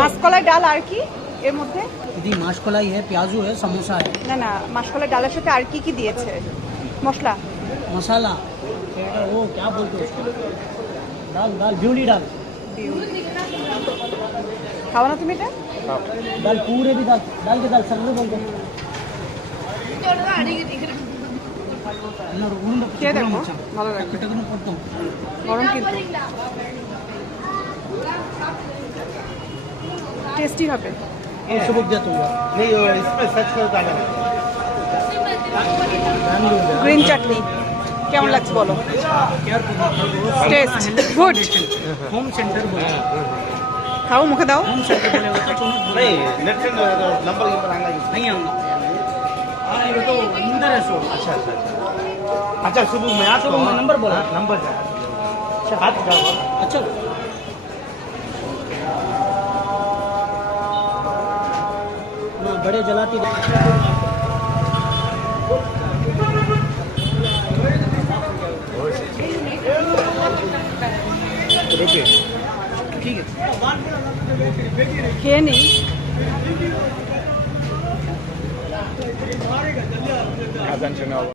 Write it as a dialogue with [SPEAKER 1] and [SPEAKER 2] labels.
[SPEAKER 1] মাসকলাই ডাল আর কি এর মধ্যে?
[SPEAKER 2] দিদি মাসকলাই হ্যাঁ পেঁয়াজু হ্যাঁ সমোসা হ্যাঁ
[SPEAKER 1] না না মাসকলাই ডালের সাথে আর কি কি দিয়েছে? মশলা?
[SPEAKER 2] মশালা। ও क्या बोलते ডাল ডাল বিউলি ডাল। খাওয়া না তুমি এটা? ডাল পুরে भी ডাল ডাল के ডাল सर्वे बोलते ভালো লাগবে।
[SPEAKER 1] গরম কিন্তু। টেস্টি হবে
[SPEAKER 2] ये सबक दिया तुम नहीं वो इसमें सर्च करो तो आएगा
[SPEAKER 1] গ্রিন চাটনি কেমন লাগছে বলো টেস্ট গুড होम सेंटर बोला খাও মুখে দাও होम सेंटर बोले होता
[SPEAKER 2] तो नहीं नेट से नंबर नंबर आएगा नहीं आऊंगा हाँ ये तो अंदर है सो अच्छा अच्छा अच्छा अच्छा सुबह मैं आता सुबह हूँ मैं नंबर बोला। हाँ, नंबर अच्छा हाथ जाओ अच्छा बड़े जलाती ठीक है। के नहीं?